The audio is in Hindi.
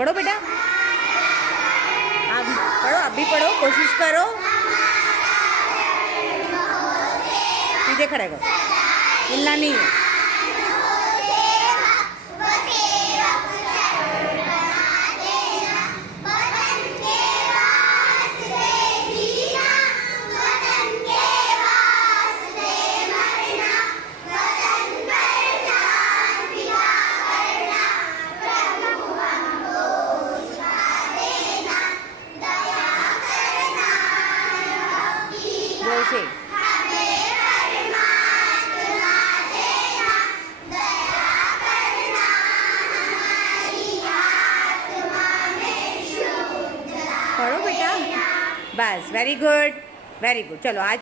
पढ़ो बेटा, आप पढ़ो, आप भी पढ़ो, कोशिश करो। सीधे खड़े करो, हिलना नहीं है। जोर से। पढ़ो बेटा, बस, वेरी गुड, वेरी गुड। चलो आज